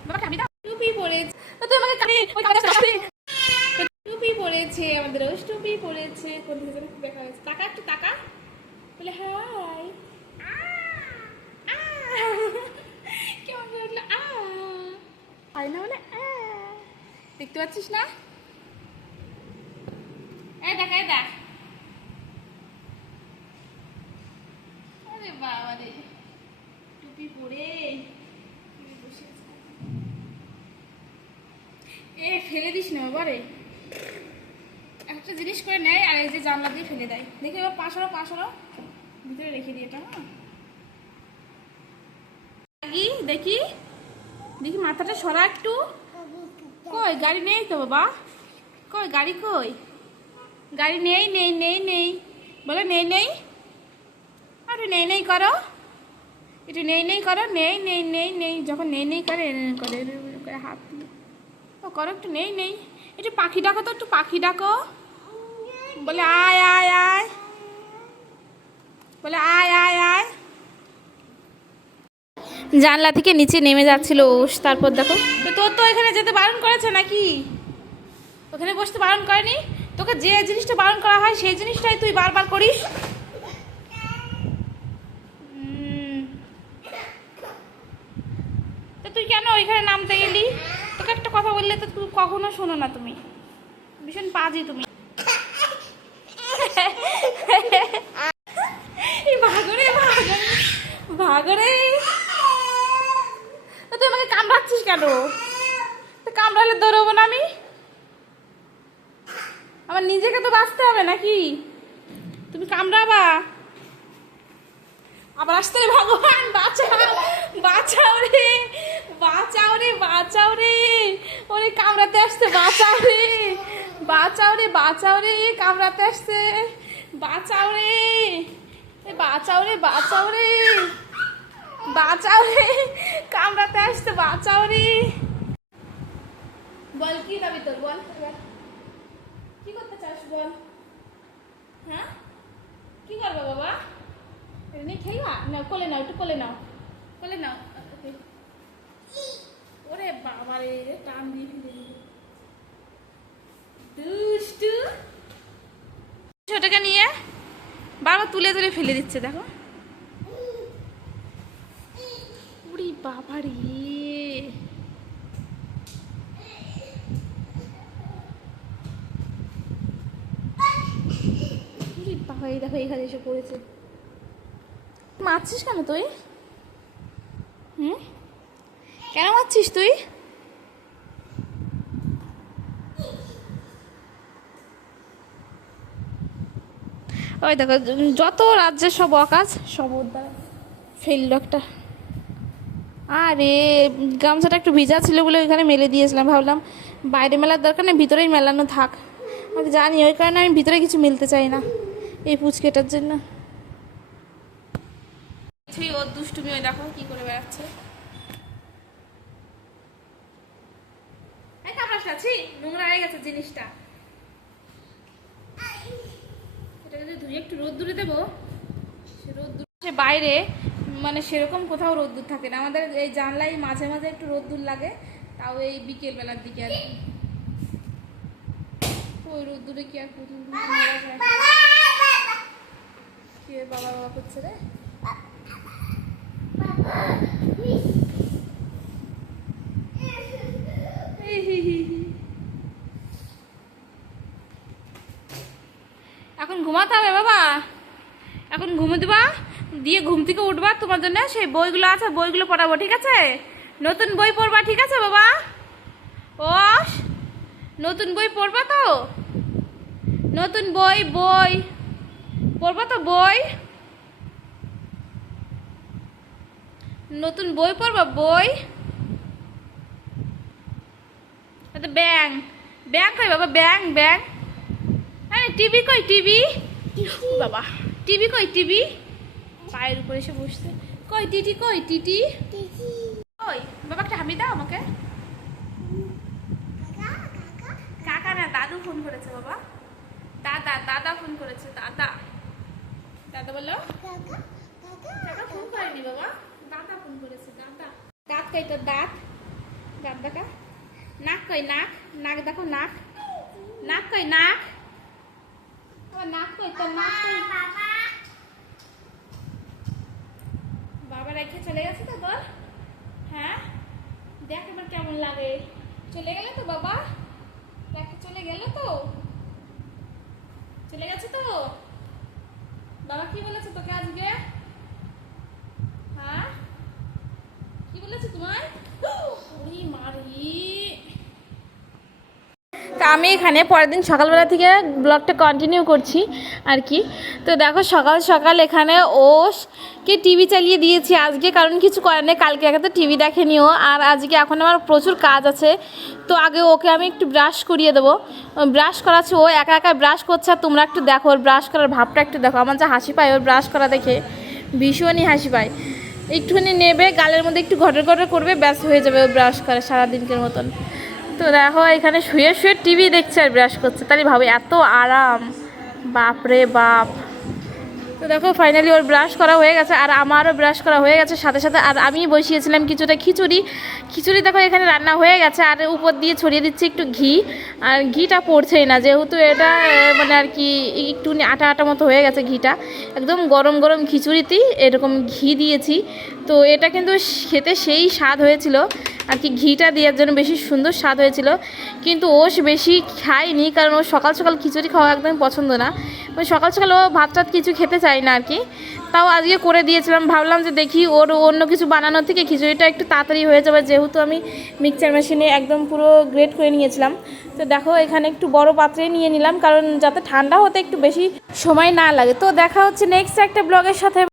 বাবাকে আমি দাও টুপি পরেছে তো তুই আমাকে ওই কাজটা টুপি পরেছে আমাদের রোজ টুপি পরেছে কোন দিকে যেন দেখা যাচ্ছে টাকা একটু টাকা বলে হাই কেমন বললো হয় না বলে দেখতে পাচ্ছিস না দেখ দেখ আরে বাবা রে টুপি পরে ফেলে দিস না বাবা রে একটা জিনিস করে নেয় আর এই যে জানলা দিয়ে ফেলে দেয় দেখি এবার পাঁচশো ভিতরে রেখে দিই এটা দেখি দেখি মাথাটা সরা একটু কই গাড়ি নেই তো বাবা কই গাড়ি কই গাড়ি নেই নেই নেই নেই বলে নেই নেই আরে নেই নেই করো এটা নেই নেই করো নেই নেই নেই নেই যখন নেই নেই করে হাত ও করো একটু নেই নেই একটু পাখি ডাকো তো একটু পাখি ডাকো বলে আয় আয় আয় বলে আয় আয় আয় জানলা থেকে নিচে নেমে যাচ্ছিল তারপর দেখো তোর তো এখানে যেতে বারণ করেছে নাকি ওখানে বসতে বারণ করেনি তোকে যে জিনিসটা বারণ করা হয় সেই জিনিসটাই তুই বারবার করিস তো তুই কেন ওইখানে নামতে গেলি তোকে একটা কথা বললে তো তুই কখনো শোনো না তুমি ভীষণ পাজি তুমি ভাগরে ভাগরে তুই আমাকে কামড়াচ্ছিস কেন তো কামড়ালে দৌড়বো না আমি আমার নিজেকে তো বাঁচতে হবে নাকি তুমি কামড়াবা আবার আসতে রে ভগবান বাঁচাও বাঁচাও রে বাঁচাও রে বাঁচাও রে ওরে কামড়াতে আসছে বাঁচাও রে বাঁচাও রে বাঁচাও রে কামড়াতে আসছে বাঁচাও রে বাঁচাও রে বাঁচাও রে বাঁচাও রে কামড়াতে আসছে বাঁচাও রে বল কি দাবি তোর বল কি করতে চাস বল হ্যাঁ কি করবো বাবা নেই খেলবা না কোলে নাও একটু কোলে নাও ওরে বাবা রে টান দিয়ে ফেলে দুষ্টু ছোটকে নিয়ে বারবার তুলে তুলে ফেলে দিচ্ছে দেখো ওরে বাবা রে বাবা এই দেখো এখানে এসে পড়েছে মারছিস কেন তুই কেন মারছিস তুই ওই দেখো যত রাজ্যের সব অকাজ সব দ্বারা ফেললো একটা আরে গামছাটা একটু ভিজা ছিল বলে ওইখানে মেলে দিয়েছিলাম ভাবলাম বাইরে মেলার দরকার নেই ভিতরেই মেলানো থাক আমি জানি ওই কারণে আমি ভিতরে কিছু মিলতে চাই না এই পুচকেটার জন্য ওর দুষ্টুমি ওই দেখো কি করে বেড়াচ্ছে নোংরা হয়ে গেছে জিনিসটা এটা যদি ধুয়ে একটু রোদ্দুরে দেবো সে রোদ্দুর বাইরে মানে সেরকম কোথাও রোদ্দুর থাকে না আমাদের এই জানলায় মাঝে মাঝে একটু রোদ্দুর লাগে তাও এই বিকেল বেলার দিকে আর ওই রোদ্দুরে কি আর প্রথম কি বাবা বাবা করছে রে এখন ঘুমাতে হবে বাবা এখন ঘুমে দিবা দিয়ে ঘুম থেকে উঠবা তোমার জন্য সেই বইগুলো আছে বইগুলো পড়াবো ঠিক আছে নতুন বই পড়বা ঠিক আছে বাবা ও নতুন বই পড়বা তো নতুন বই বই পড়বা তো বই নতুন বই পড়বা বই ব্যাং ব্যাং কই বাবা ব্যাং ব্যাং আরে টিভি কই টিভি বাবা টিভি কই টিভি পায়ের উপরে এসে বসছে কই টিটি কই টিটি কই বাবা একটা হামি দাও আমাকে কাকা না দাদু ফোন করেছে বাবা দাদা দাদা ফোন করেছে দাদা দাদা বলো কাকা ফোন করেনি বাবা দাদা ফোন করেছে দাদা দাঁত কই তোর দাঁত দাঁত দেখা, নাক কই নাক, নাক দেখো নাক, নাক কই নাক, নাক কই তোর নাক কই? বাবা রেখে চলে গেছে তো তোর? হ্যাঁ দেখ এবার কেমন লাগে, চলে গেলে তো বাবা, রেখে চলে গেলে তো, চলে গেছে তো। বাবা কি বলেছে তোকে আজকে? হ্যাঁ কি বলেছে তোমায়? ওরে মারি। তা আমি এখানে পরের দিন সকালবেলা থেকে ব্লগটা কন্টিনিউ করছি আর কি। তো দেখো সকাল সকাল এখানে ওকে টিভি চালিয়ে দিয়েছি আজকে, কারণ কিছু করার নেই, কালকে একা তো টিভি দেখেনিও, আর আজকে এখন আমার প্রচুর কাজ আছে। তো আগে ওকে আমি একটু ব্রাশ করিয়ে দেবো, ব্রাশ করাচ্ছি, ও একা একা ব্রাশ করছে। আর তোমরা একটু দেখো ওর ব্রাশ করার ভাবটা একটু দেখো, আমার যা হাসি পায় ওর ব্রাশ করা দেখে, ভীষণই হাসি পায়। একটুখানি নেবে গালের মধ্যে একটু ঘটর ঘটর করবে, ব্যাস হয়ে যাবে ও ব্রাশ করে সারাদিনকের মতন। তো দেখো এখানে শুয়ে শুয়ে টিভি দেখছে আর ব্রাশ করছে, তাহলে ভাবে এত আরাম, বাপ রে বাপ। তো দেখো ফাইনালি ওর ব্রাশ করা হয়ে গেছে, আর আমারও ব্রাশ করা হয়ে গেছে সাথে সাথে। আর আমি বসিয়েছিলাম কিছুটা খিচুড়ি, খিচুড়ি দেখো এখানে রান্না হয়ে গেছে, আর উপর দিয়ে ছড়িয়ে দিচ্ছি একটু ঘি। আর ঘিটা পড়ছেই না, যেহেতু এটা মানে আর কি একটু আটা আটা মতো হয়ে গেছে ঘিটা, একদম গরম গরম খিচুড়িতেই এরকম ঘি দিয়েছি। তো এটা কিন্তু খেতে সেই স্বাদ হয়েছিল আর কি, ঘিটা দেওয়ার জন্য বেশি সুন্দর স্বাদ হয়েছিল। কিন্তু ও বেশি খায়নি, কারণ ও সকাল সকাল খিচুড়ি খাওয়া একদম পছন্দ না, মানে সকাল সকাল ও ভাত টাত কিছু খেতে চায় না আর কি। তাও আজকে করে দিয়েছিলাম, ভাবলাম যে দেখি ওর অন্য কিছু বানানোর থেকে খিচুড়িটা একটু তাড়াতাড়ি হয়ে যাবে, যেহেতু আমি মিক্সচার মেশিনে একদম পুরো গ্রেট করে নিয়েছিলাম। তো দেখো এখানে একটু বড় পাত্রে নিয়ে নিলাম, কারণ যাতে ঠান্ডা হতে একটু বেশি সময় না লাগে। তো দেখা হচ্ছে নেক্সট একটা ব্লগের সাথে।